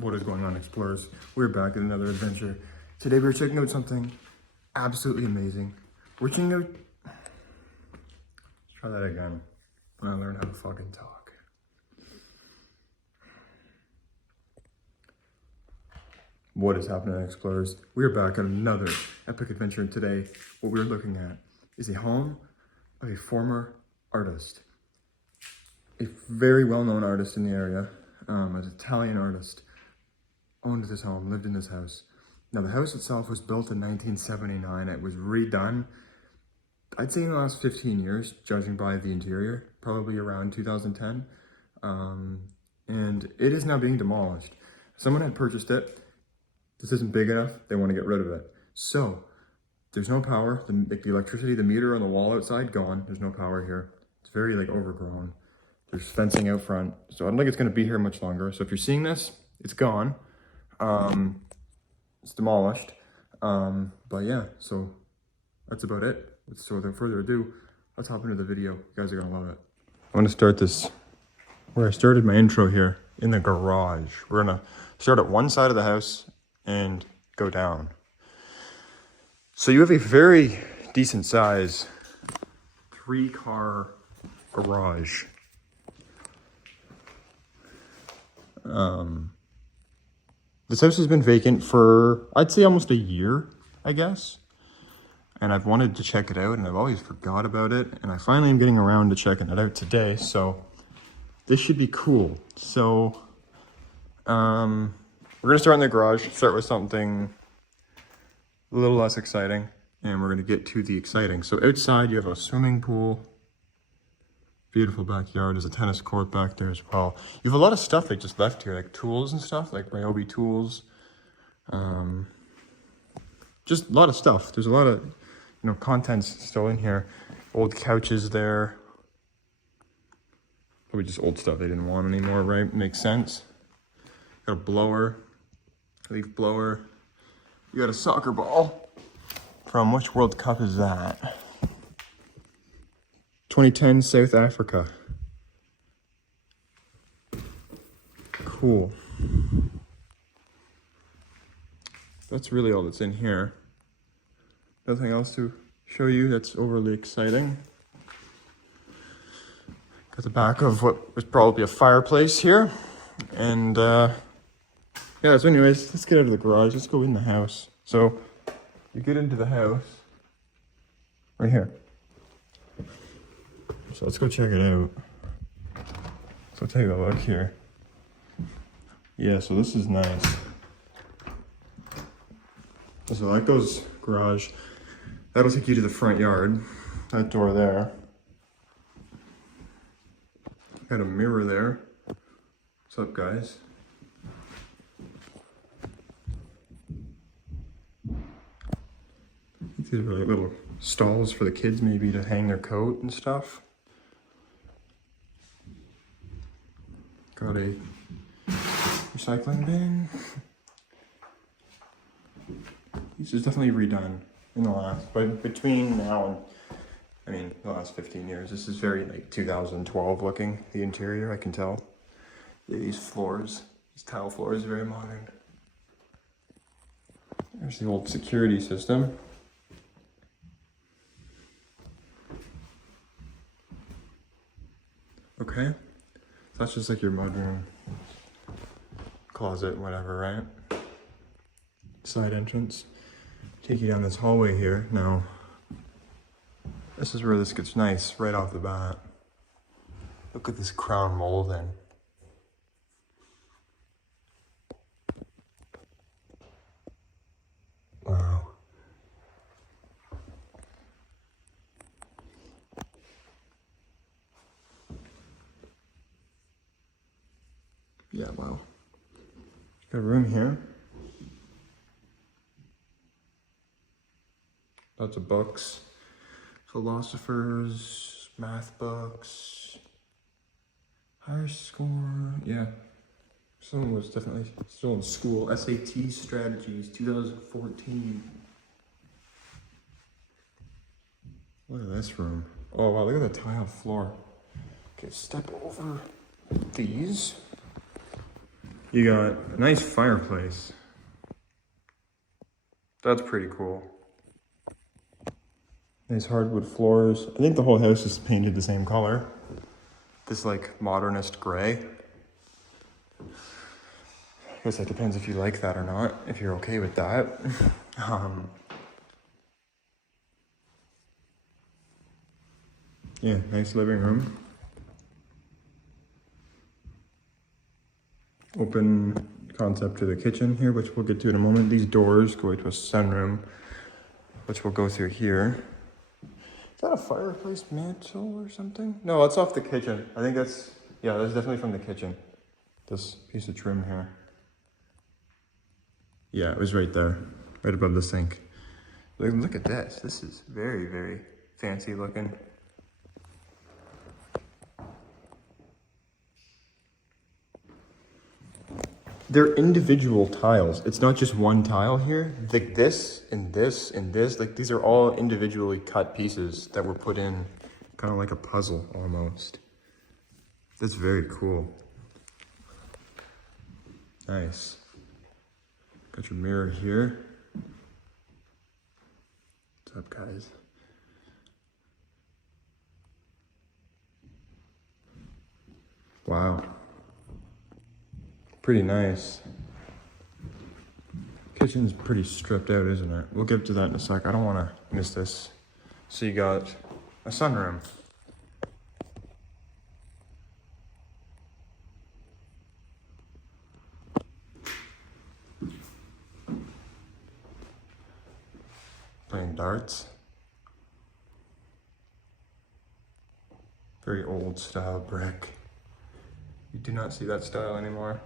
What is going on, explorers? We're back at another adventure. Today we're checking out something absolutely amazing. We're checking out... Let's try that again when I learn how to fucking talk. What is happening, explorers? We're back at another epic adventure, and today what we're looking at is a home of a former artist. A very well-known artist in the area, an Italian artist. Owned this home, lived in this house. Now the house itself was built in 1979. It was redone, I'd say in the last 15 years, judging by the interior, probably around 2010. And it is now being demolished. Someone had purchased it. This isn't big enough, they want to get rid of it. So, there's no power, the electricity, the meter on the wall outside, gone. There's no power here. It's very overgrown. There's fencing out front. So I don't think it's gonna be here much longer. So if you're seeing this, it's gone. It's demolished, but yeah, so that's about it. So without further ado, let's hop into the video. You guys are gonna love it. I'm gonna start this where I started my intro here, in the garage. We're gonna start at one side of the house and go down. So you have a very decent size 3-car garage. This house has been vacant for, I'd say, almost a year, I guess. And I've wanted to check it out, and I've always forgot about it. And I finally am getting around to checking it out today, so this should be cool. So, we're gonna start in the garage, start with something a little less exciting, and we're gonna get to the exciting. So outside, you have a swimming pool. Beautiful backyard. There's a tennis court back there as well. You have a lot of stuff they just left here, like tools and stuff, like Ryobi tools. Just a lot of stuff. There's a lot of, contents still in here. Old couches there. Probably just old stuff they didn't want anymore, right? Makes sense. Got a blower, leaf blower. You got a soccer ball. From which World Cup is that? 2010 South Africa. Cool. That's really all that's in here. Nothing else to show you that's overly exciting. Got the back of what was probably a fireplace here. And yeah, so anyways, let's get out of the garage. Let's go in the house. So you get into the house right here. So let's go check it out. So take a look here. Yeah, so this is nice. So like those garage, that'll take you to the front yard. That door there. Got a mirror there. What's up, guys? These are like little stalls for the kids, maybe to hang their coat and stuff. Got a recycling bin. This is definitely redone in the last, but between now and, the last 15 years, this is very 2012 looking, the interior, I can tell. These floors, these tile floors are very modern. There's the old security system. Okay. So that's just like your mudroom, closet, whatever, right? Side entrance. Take you down this hallway here. Now, this is where this gets nice, right off the bat. Look at this crown molding. Wow. Yeah, wow. Got a room here. Lots of books. Philosophers, math books, higher score. Yeah. Someone was definitely still in school. SAT strategies, 2014. Look at this room. Oh wow, look at the tile floor. Okay, step over these. You got a nice fireplace. That's pretty cool. Nice hardwood floors. I think the whole house is painted the same color. This like modernist gray. I guess that depends if you like that or not, if you're okay with that. Yeah, nice living room. Open concept to the kitchen here, which we'll get to in a moment. These doors go to a sunroom, which we'll go through here. Is that a fireplace mantle or something? No, that's off the kitchen. I think that's, yeah, that's definitely from the kitchen. This piece of trim here. Yeah, it was right there, right above the sink. Look at this. This is very, very fancy looking. They're individual tiles. It's not just one tile here. Like this and this and this, like these are all individually cut pieces that were put in kind of like a puzzle almost. That's very cool. Nice. Got your mirror here. What's up, guys? Wow. Pretty nice. Kitchen's pretty stripped out, isn't it? We'll get to that in a sec. I don't want to miss this. So you got a sunroom. Playing darts. Very old style brick. You do not see that style anymore.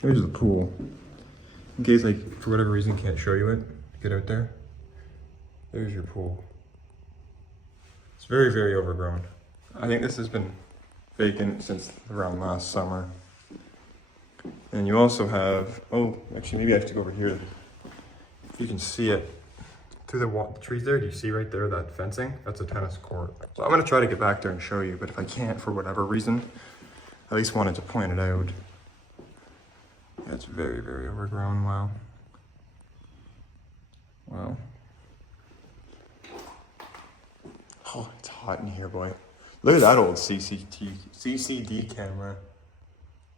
There's the pool. In case, like, for whatever reason, can't show you it, get out there. There's your pool. It's very, very overgrown. I think this has been vacant since around last summer. And you also have, oh, actually, maybe I have to go over here. You can see it through the trees there. Do you see right there, that fencing? That's a tennis court. So I'm gonna try to get back there and show you, but if I can't for whatever reason, I at least wanted to point it out. Yeah, it's very, very overgrown. Wow. Wow. Oh, it's hot in here, boy. Look at that old CCD camera.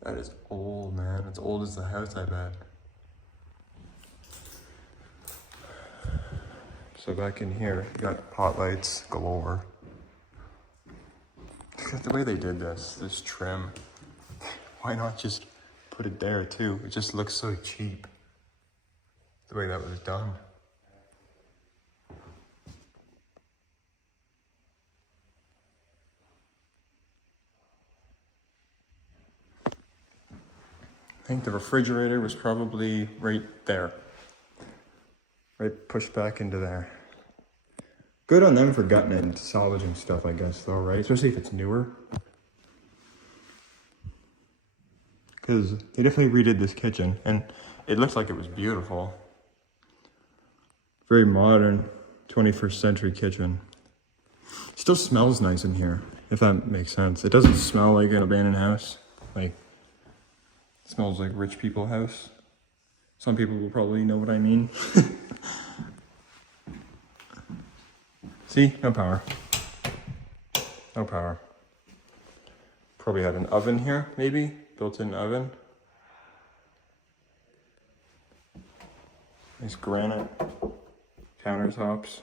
That is old, man. It's old as the house, I bet. So back in here, you got pot lights galore. Look at the way they did this trim. Why not just put it there too? It just looks so cheap, the way that was done. I think the refrigerator was probably right there. Right, pushed back into there. Good on them for gutting it and salvaging stuff, I guess, though, right? Especially if it's newer. Because they definitely redid this kitchen, and it looks like it was beautiful. Very modern, 21st century kitchen. Still smells nice in here, if that makes sense. It doesn't smell like an abandoned house. Like, it smells like rich people house. Some people will probably know what I mean. See, no power. No power. Probably had an oven here, maybe, built-in oven. Nice granite countertops.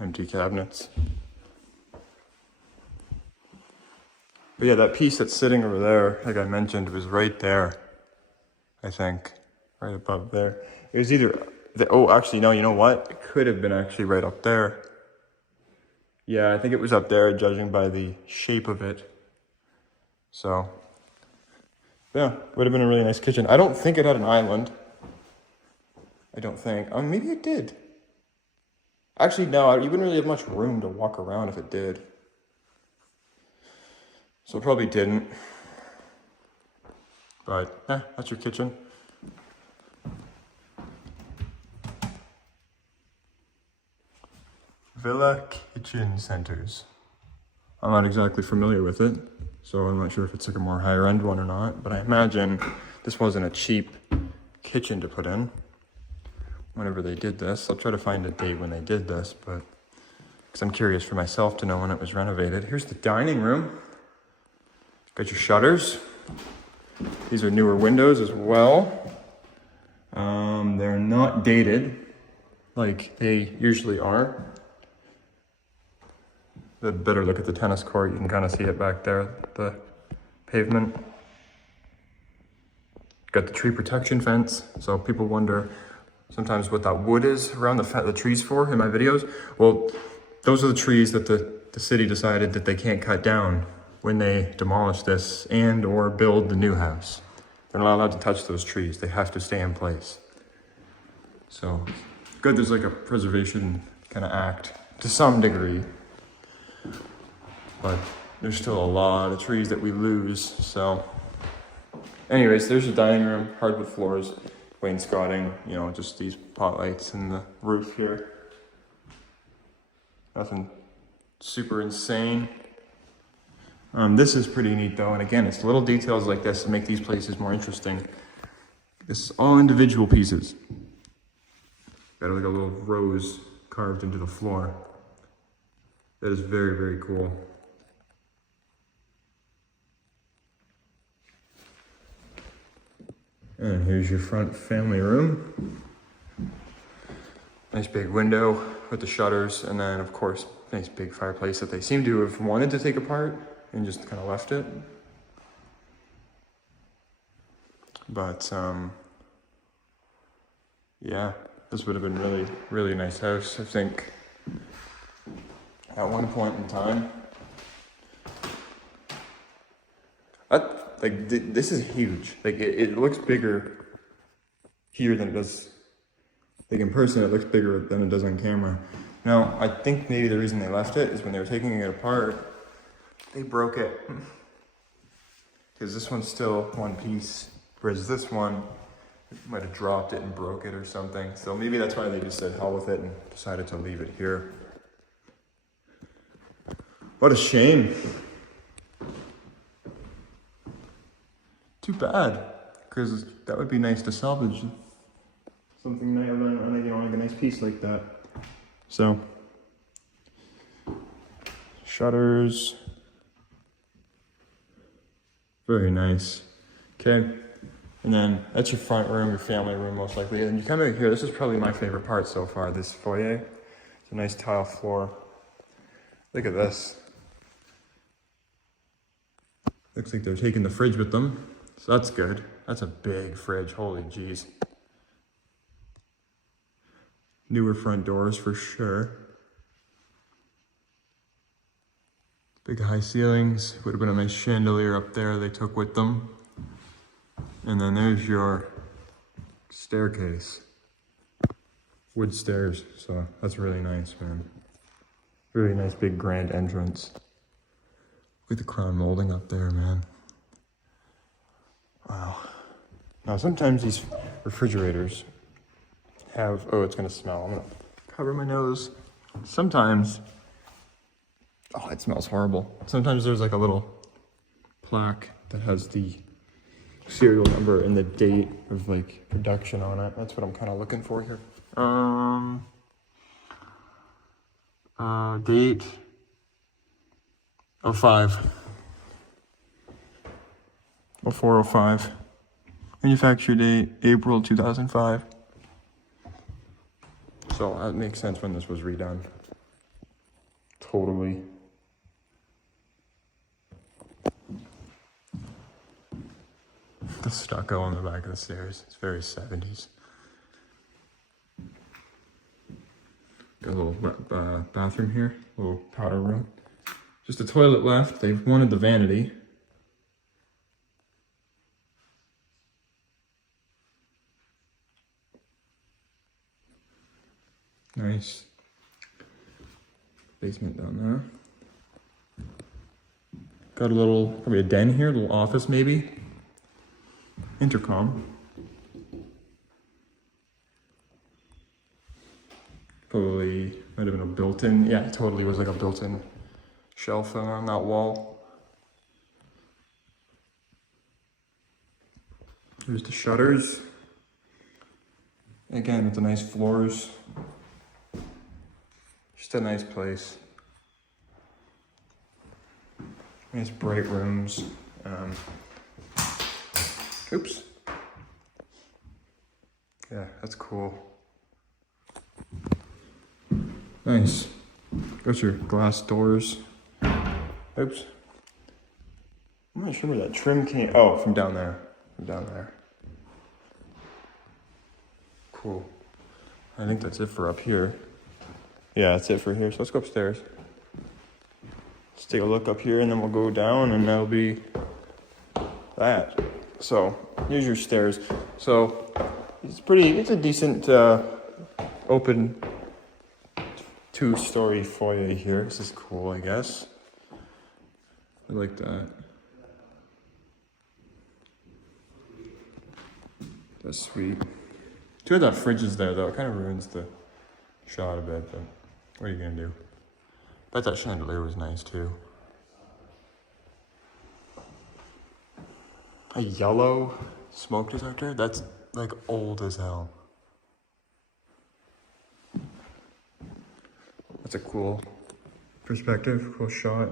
Empty cabinets. But yeah, that piece that's sitting over there, like I mentioned, was right there, I think, right above there. It was either, oh, actually, no, you know what? It could have been actually right up there. Yeah, I think it was up there, judging by the shape of it. So, yeah, would have been a really nice kitchen. I don't think it had an island. I don't think. Maybe it did. Actually, no, you wouldn't really have much room to walk around if it did. So it probably didn't. But, yeah, that's your kitchen. Villa Kitchen Centers. I'm not exactly familiar with it, so I'm not sure if it's like a more higher end one or not, but I imagine this wasn't a cheap kitchen to put in whenever they did this. I'll try to find a date when they did this, but because I'm curious for myself to know when it was renovated. Here's the dining room. Got your shutters. These are newer windows as well. They're not dated like they usually are. A better look at the tennis court. You can kind of see it back there, the pavement. Got the tree protection fence. So people wonder sometimes what that wood is around the trees for in my videos. Well, those are the trees that the city decided that they can't cut down when they demolish this and or build the new house. They're not allowed to touch those trees. They have to stay in place. So good there's like a preservation kind of act to some degree. But there's still a lot of trees that we lose, so. Anyways, there's the dining room, hardwood floors, wainscoting, you know, just these pot lights and the roof here. Nothing super insane. This is pretty neat though, and again, it's little details like this that make these places more interesting. This is all individual pieces. Got like a little rose carved into the floor. That is very, very cool. And here's your front family room. Nice big window with the shutters, and then of course, nice big fireplace that they seem to have wanted to take apart and just kind of left it. But yeah, this would have been really, really nice house, I think, at one point in time. This is huge. Like it looks bigger here than it does. Like in person, it looks bigger than it does on camera. Now, I think maybe the reason they left it is when they were taking it apart, they broke it. Because this one's still one piece, whereas this one might have dropped it and broke it or something. So maybe that's why they just said hell with it and decided to leave it here. What a shame. Too bad, because that would be nice to salvage something nice, you know, like a nice piece like that. So, shutters, very nice. Okay, and then that's your front room, your family room most likely. And you come out here, this is probably my favorite part so far, this foyer. It's a nice tile floor. Look at this. Looks like they're taking the fridge with them. So that's good. That's a big fridge, holy jeez. Newer front doors for sure. Big high ceilings. Would have been a nice chandelier up there they took with them. And then there's your staircase. Wood stairs, so that's really nice, man. Really nice big grand entrance. Look at the crown molding up there, man. Wow. Now sometimes these refrigerators have, oh, it's gonna smell. I'm gonna cover my nose. Sometimes, oh, it smells horrible. Sometimes there's like a little plaque that has the serial number and the date of like production on it. That's what I'm kind of looking for here. Date 05. 0405. Manufacture date April 2005. So that makes sense when this was redone. Totally. The stucco on the back of the stairs. It's very 70s. Got a little bathroom here, a little powder room. Just a toilet left. They wanted the vanity. Nice. Basement down there. Got a little, probably a den here, a little office maybe. Intercom. Probably might have been a built-in. Yeah, it totally was like a built-in shelf on that wall. Here's the shutters. Again, with the nice floors. Just a nice place. Nice bright rooms. Oops. Yeah, that's cool. Nice. Got your glass doors. Oops. I'm not sure where that trim came. Oh, from down there. From down there. Cool. I think that's it for up here. Yeah, that's it for here. So let's go upstairs. Let's take a look up here and then we'll go down and that'll be that. So here's your stairs. So it's a decent open 2-story foyer here. This is cool, I guess. I like that. That's sweet. Too bad that fridge is there though. It kind of ruins the shot a bit, but what are you gonna do? Bet that chandelier was nice too. A yellow smoke detector? That's like old as hell. That's a cool perspective, cool shot.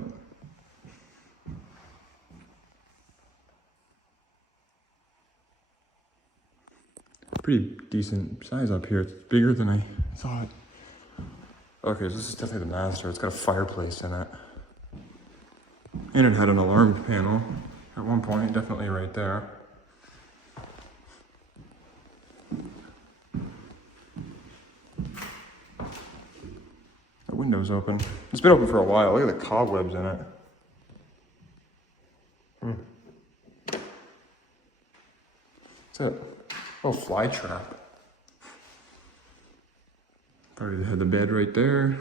Pretty decent size up here. It's bigger than I thought. Okay, so this is definitely the master. It's got a fireplace in it. And it had an alarm panel at one point, definitely right there. The window's open. It's been open for a while. Look at the cobwebs in it. What's that? Oh, fly trap. Probably had the bed right there.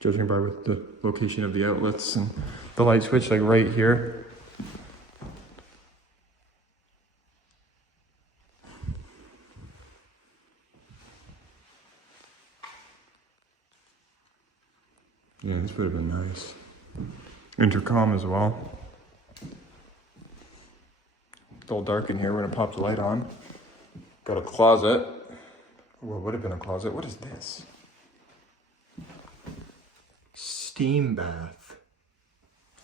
Judging by with the location of the outlets and the light switch, like right here. Yeah, this would have been nice. Intercom as well. It's all dark in here. We're gonna pop the light on. Got a closet. What would have been a closet? What is this? Steam bath.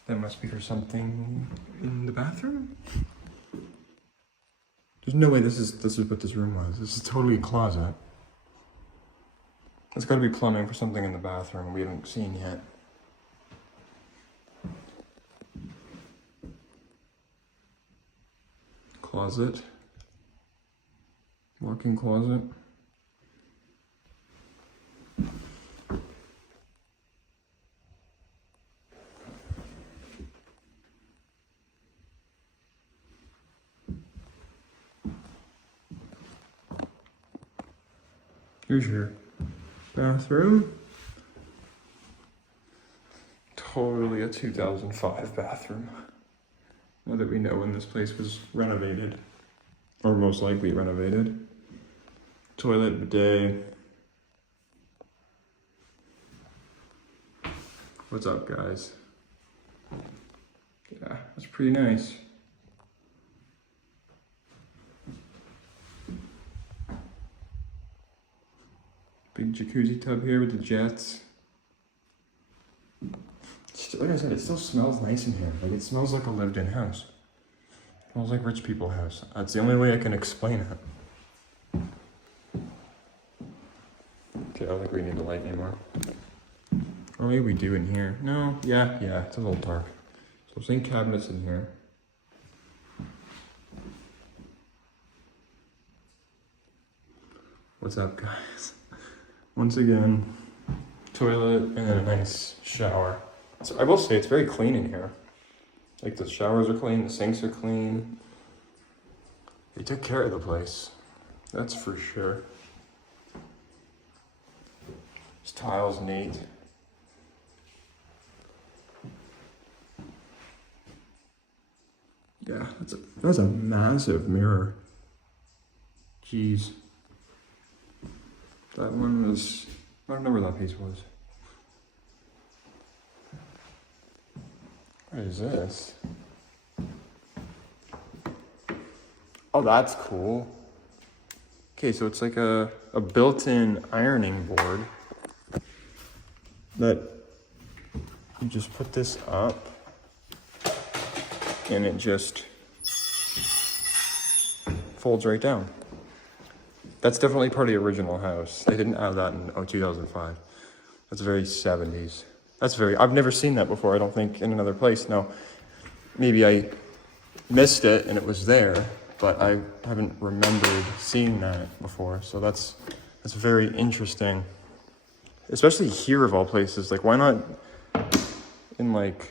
That must be for something in the bathroom? There's no way this is what this room was. This is totally a closet. There's gotta be plumbing for something in the bathroom we haven't seen yet. Closet. Walk-in closet. Here's your bathroom. Totally a 2005 bathroom. Now that we know when this place was renovated, or most likely renovated. Toilet, bidet. What's up, guys? Yeah, that's pretty nice. Big jacuzzi tub here with the jets. Like I said, it still smells nice in here. Like it smells like a lived-in house. It smells like rich people's house. That's the only way I can explain it. Okay, I don't think we need the light anymore. Or maybe we do in here. No, yeah, it's a little dark. So I'm seeing cabinets in here. What's up, guys? Once again, toilet and then a nice shower. So I will say it's very clean in here. Like the showers are clean, the sinks are clean. They took care of the place. That's for sure. This tile's neat. Yeah, that's a massive mirror. Jeez. That one was, I don't know where that piece was. What is this? Oh, that's cool. Okay, so it's like a built-in ironing board that you just put this up and it just folds right down. That's definitely part of the original house. They didn't have that in 2005. That's very 70s. I've never seen that before, I don't think, in another place. Now, maybe I missed it and it was there, but I haven't remembered seeing that before. So that's very interesting. Especially here of all places. Like, why not in like,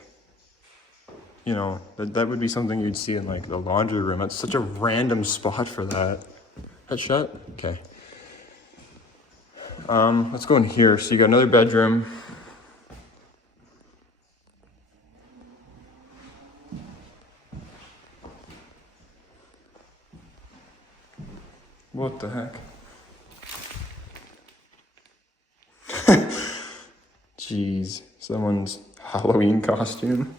you know, that would be something you'd see in like the laundry room. That's such a random spot for that. That shut? Okay. Let's go in here. So you got another bedroom. What the heck? Jeez, someone's Halloween costume.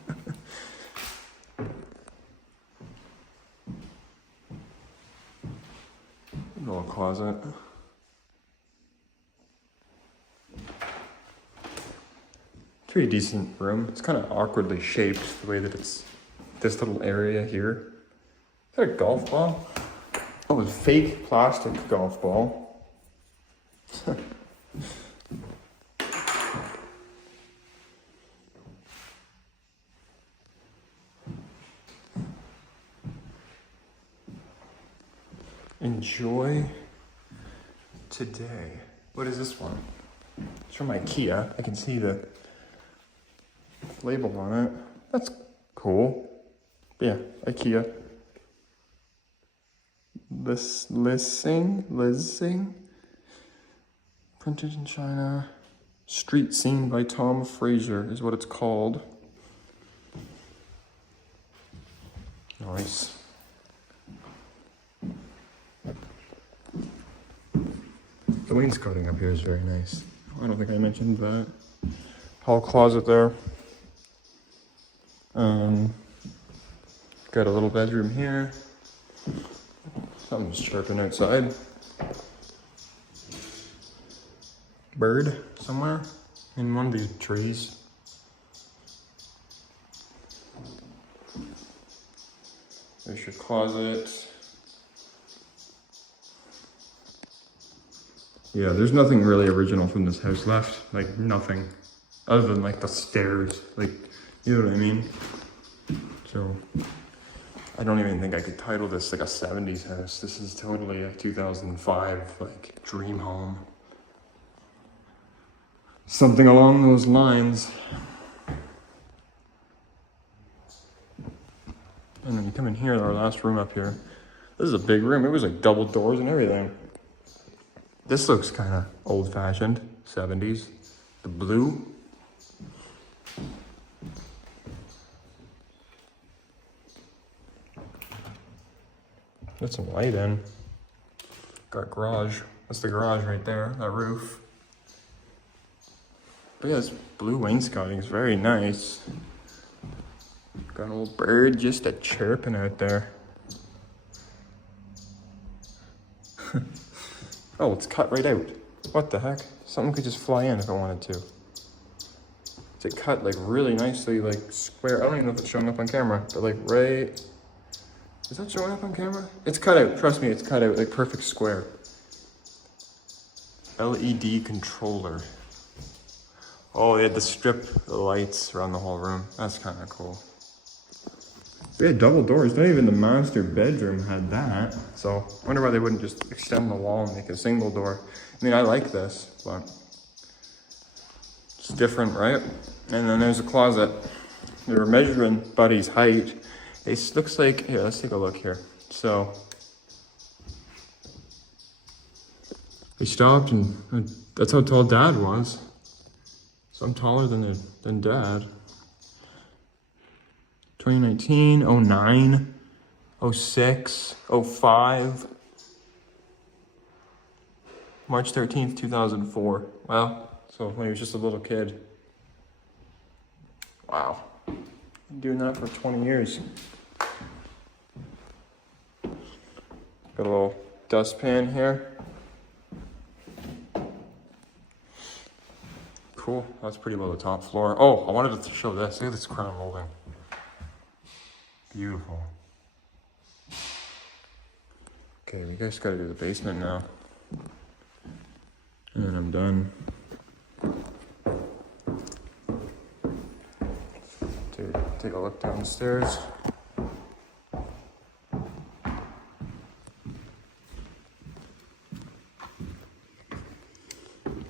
Little closet. Pretty decent room. It's kind of awkwardly shaped the way that it's this little area here. Is that a golf ball? Oh, a fake plastic golf ball. Enjoy today. What is this one? It's from IKEA. I can see the label on it. That's cool. Yeah, IKEA. Lissing. Printed in China. Street Scene by Tom Fraser is what it's called. Nice. The wainscoting up here is very nice. I don't think I mentioned that. Hall closet there. Got a little bedroom here. Something's chirping outside. Bird somewhere in one of these trees. There's your closet. Yeah, there's nothing really original from this house left. Like, nothing. Other than, like, the stairs. Like, you know what I mean? So, I don't even think I could title this, like, a 70s house. This is totally a 2005, like, dream home. Something along those lines. And when you come in here, our last room up here, this is a big room. It was, like, double doors and everything. This looks kind of old-fashioned, 70s. The blue. Got some light in. Got garage. That's the garage right there, that roof. But yeah, this blue wainscoting is very nice. Got an old bird just a-chirping out there. Oh, it's cut right out. What the heck? Something could just fly in if I wanted to. Is it cut like really nicely, like square? I don't even know if it's showing up on camera, but like right... Is that showing up on camera? It's cut out, trust me, it's cut out, like perfect square. LED controller. Oh, they had to strip the lights around the whole room. That's kind of cool. They had double doors. Not even the master bedroom had that. So I wonder why they wouldn't just extend the wall and make a single door. I mean, I like this, but it's different, right? And then there's a closet. They were measuring Buddy's height. It looks like, here, let's take a look here. So we stopped and that's how tall Dad was. So I'm taller than Dad. 2019, 09, 06, 05, March 13th, 2004. Wow, so when he was just a little kid. Wow, Been doing that for 20 years. Got a little dustpan here. Cool, that's pretty low, the top floor. Oh, I wanted to show this. Look at this crown molding. Beautiful. Okay, we just gotta do the basement now. And then I'm done. Take a look downstairs.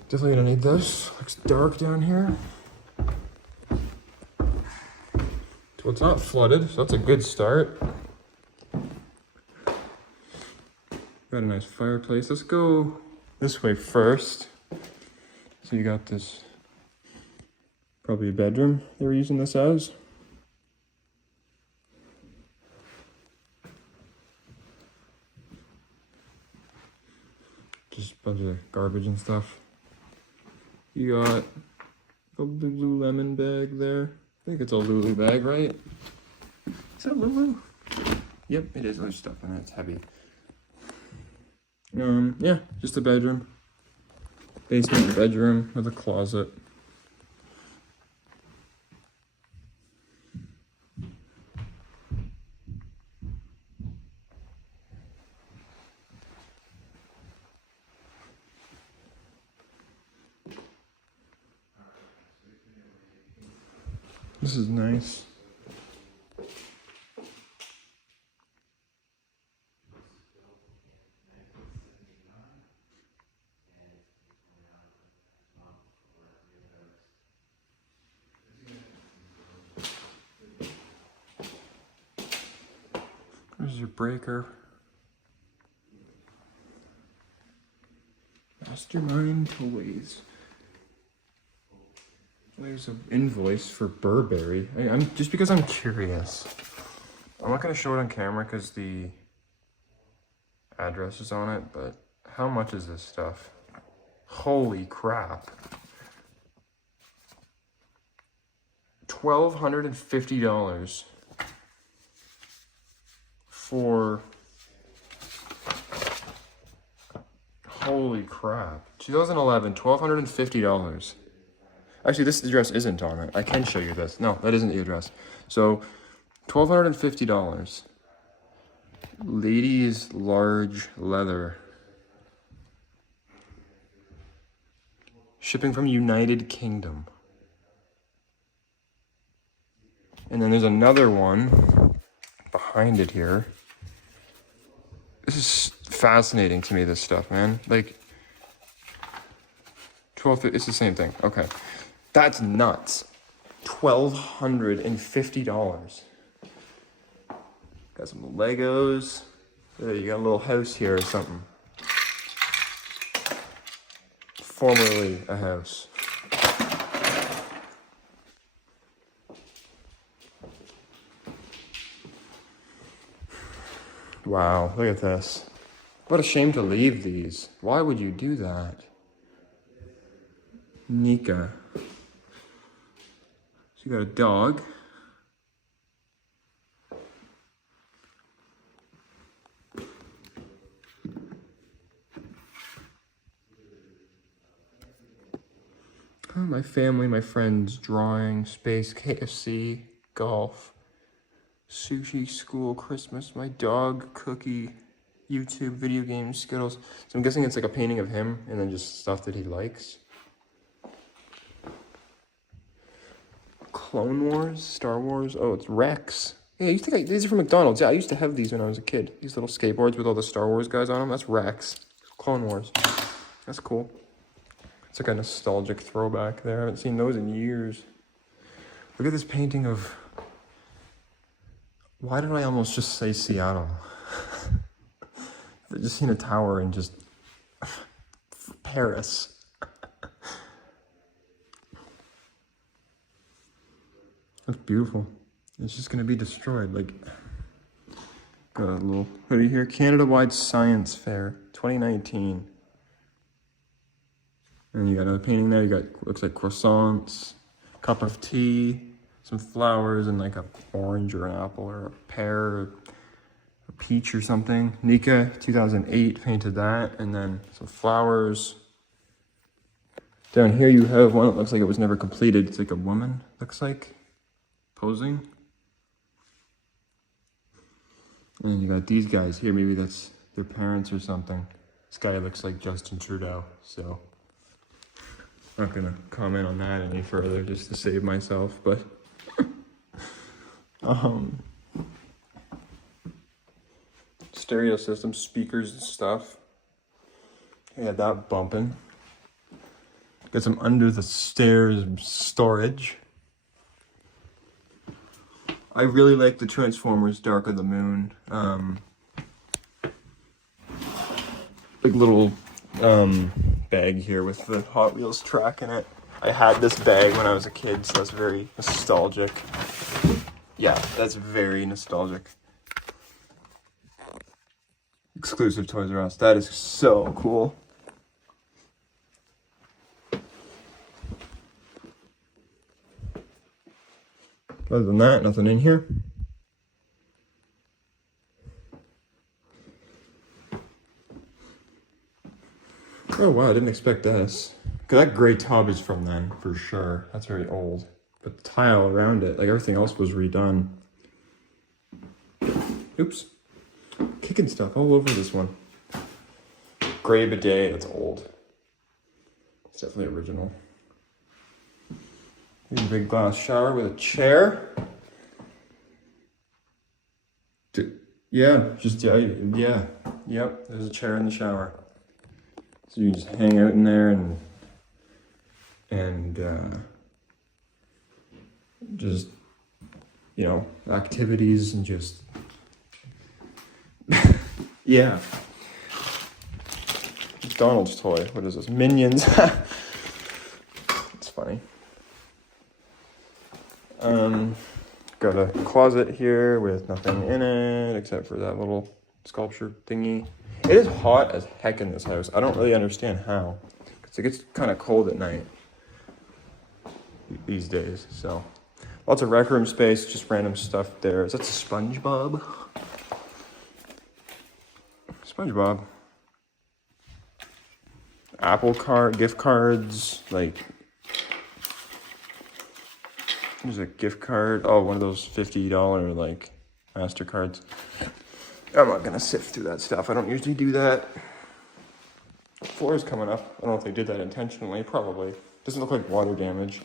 Definitely gonna need this. Looks dark down here. So it's not flooded, so that's a good start. Got a nice fireplace. Let's go this way first. So you got this, probably a bedroom they were using this as. Just a bunch of garbage and stuff. You got a Lululemon bag there. I think it's a Lulu bag, right? Is that Lulu? Yep, it is. There's stuff in it. It's heavy. Yeah, just a bedroom. Basement bedroom with a closet. This is nice. There's your breaker. Mastermind Toys. There's an invoice for Burberry. I'm just because I'm curious. I'm not gonna show it on camera because the address is on it, but how much is this stuff? Holy crap. $1,250 for, holy crap. 2011, $1,250. Actually, this address isn't on it. I can show you this. No, that isn't the address. So, $1,250. Ladies large leather. Shipping from United Kingdom. And then there's another one behind it here. This is fascinating to me, this stuff, man. Like, it's the same thing. Okay. That's nuts. $1,250. Got some Legos. There, you got a little house here or something. Formerly a house. Wow, look at this. What a shame to leave these. Why would you do that? Nika. So you got a dog. Oh, my family, my friends, drawing, space, KFC, golf, sushi, school, Christmas, my dog, cookie, YouTube, video games, Skittles. So I'm guessing it's like a painting of him and then just stuff that he likes. Clone Wars, Star Wars. Oh, it's Rex. Yeah, these are from McDonald's. Yeah, I used to have these when I was a kid. These little skateboards with all the Star Wars guys on them. That's Rex. Clone Wars. That's cool. It's like a nostalgic throwback there. I haven't seen those in years. Look at this painting of... Why did I almost just say Seattle? I've just seen a tower in just... Paris. That's beautiful. It's just gonna be destroyed. Like, got a little hoodie here. Canada-wide Science Fair, 2019. And you got another painting there. You got, looks like croissants, cup of tea, some flowers and like a orange or an apple or a pear or a peach or something. Nika, 2008, painted that. And then some flowers. Down here you have one that looks like it was never completed. It's like a woman, looks like, posing. And then you got these guys here. Maybe that's their parents or something. This guy looks like Justin Trudeau, so I'm not gonna comment on that any further just to save myself, but stereo system, speakers and stuff. Yeah, that bumping. Got some under the stairs storage. I really like the Transformers Dark of the Moon. Big little bag here with the Hot Wheels track in it. I had this bag when I was a kid, so that's very nostalgic. Yeah, that's very nostalgic. Exclusive Toys R Us. That is so cool. Other than that, nothing in here. Oh wow, I didn't expect this. Cause that gray tub is from then, for sure. That's very old. But the tile around it, like everything else was redone. Oops. Kicking stuff all over this one. Gray bidet, that's old. It's definitely original. Here's a big glass shower with a chair. Yep, there's a chair in the shower. So you can just hang out in there and just, you know, activities and just, yeah. McDonald's toy, what is this? Minions. It's funny. Got a closet here with nothing in it except for that little sculpture thingy. It is hot as heck in this house. I don't really understand how, because it gets kind of cold at night these days. So lots of rec room space, just random stuff there. Is that SpongeBob? SpongeBob. Apple card, gift cards, like. There's a gift card. Oh, one of those $50 like MasterCards. I'm not gonna sift through that stuff. I don't usually do that. Floor is coming up. I don't know if they did that intentionally. Probably. Doesn't look like water damage.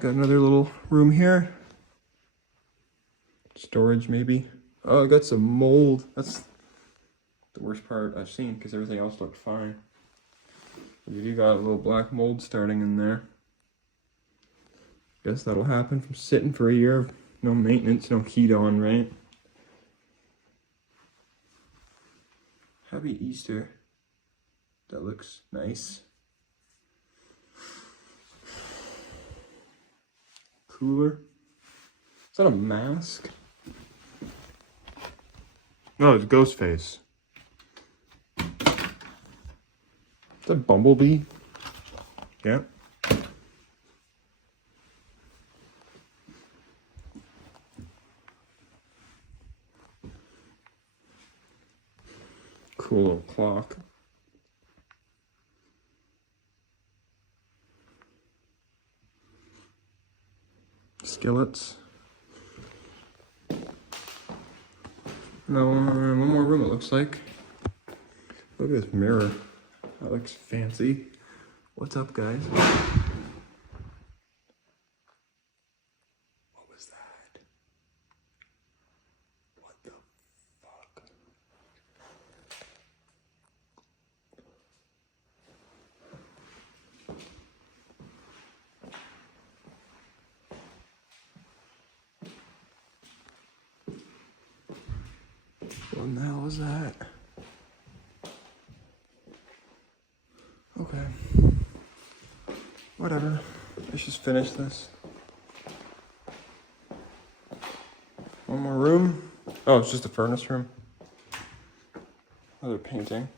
Got another little room here. Storage maybe. Oh, I got some mold. That's the worst part I've seen because everything else looked fine. But you do got a little black mold starting in there. Guess that'll happen from sitting for a year of no maintenance, no heat on, right? Happy Easter. That looks nice. Cooler. Is that a mask? No, it's Ghostface. Is that Bumblebee? Yeah. Cool little clock. Skillets. No, one more room it looks like. Look at this mirror. That looks fancy. What's up, guys? What was that? What the fuck? What the hell was that? Okay. Whatever. Let's just finish this. One more room. Oh, it's just a furnace room. Another painting.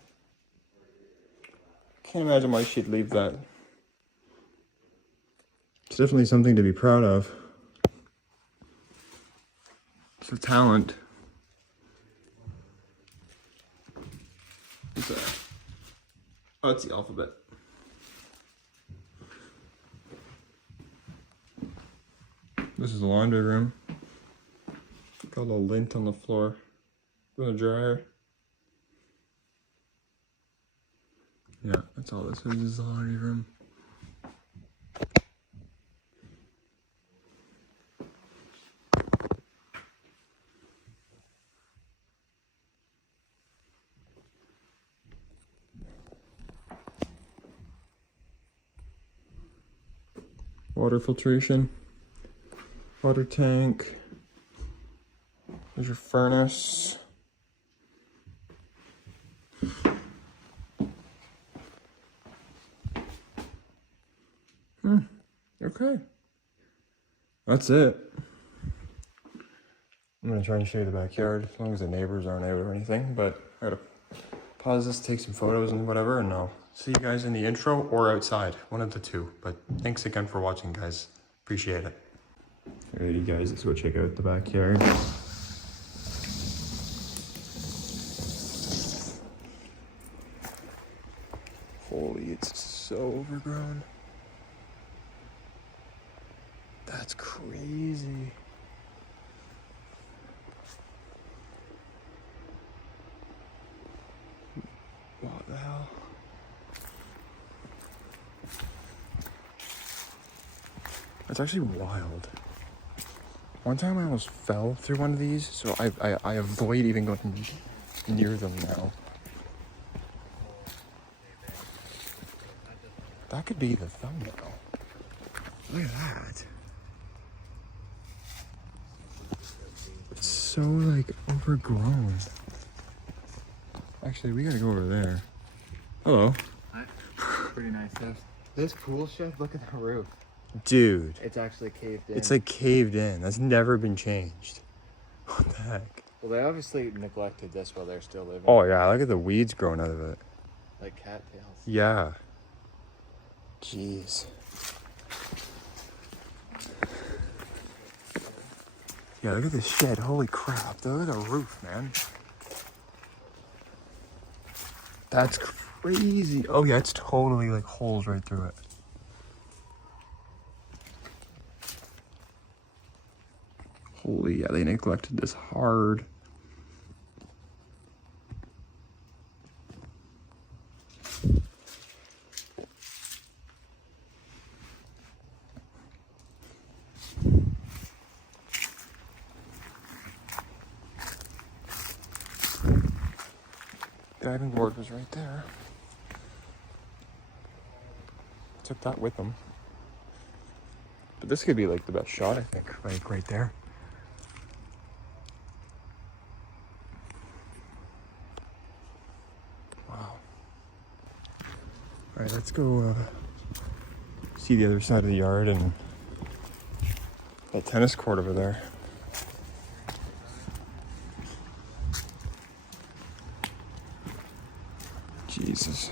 Can't imagine why she'd leave that It's definitely something to be proud of. It's a talent. What's that? Oh, it's the alphabet. This is the laundry room. Got a little lint on the floor. For the dryer. Yeah, that's all this is. This is the laundry room. Water filtration. Water tank. There's your furnace. Okay. That's it. I'm gonna try and show you the backyard, as long as the neighbors aren't out or anything, but I gotta pause this, take some photos and whatever, and I'll see you guys in the intro or outside, one of the two. But thanks again for watching, guys. Appreciate it. Alrighty guys, let's go check out the backyard. Holy, it's so overgrown. That's crazy. What the hell? That's actually wild. One time I almost fell through one of these, so I avoid even going near them now. That could be the thumbnail. Look at that. It's so like overgrown. Actually, we gotta go over there. Hello. Hi. Pretty nice house. This pool shed, look at the roof. Dude. It's actually caved in. It's like caved in. That's never been changed. What the heck? Well, they obviously neglected this while they're still living. Oh yeah, look at the weeds growing out of it. Like cattails. Yeah. Jeez. Yeah, look at this shed. Holy crap. Look at the roof, man. That's crazy. Oh yeah, it's totally like holes right through it. Holy, yeah, they neglected this hard. Diving board was right there. Took that with them. But this could be like the best shot, I think, like right there. Wow. All right, let's go see the other side of the yard and that tennis court over there. Jesus.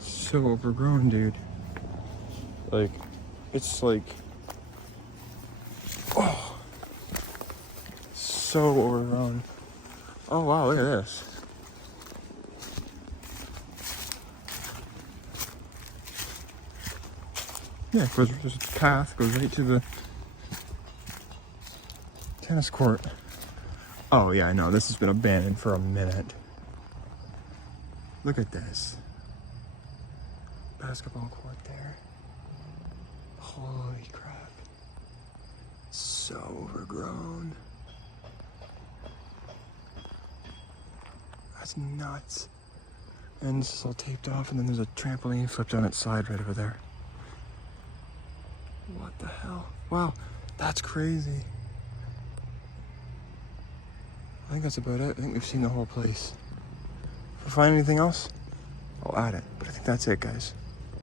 So overgrown, dude. Like, it's like, oh, so overgrown. Oh wow, look at this. Yeah, there's a path, goes right to the tennis court. Oh yeah, I know, this has been abandoned for a minute. Look at this. Basketball court there. Holy crap. So overgrown. That's nuts. And this is all taped off, and then there's a trampoline flipped on its side right over there. What the hell? Wow, that's crazy. I think that's about it. I think we've seen the whole place. If I find anything else, I'll add it. But I think that's it, guys.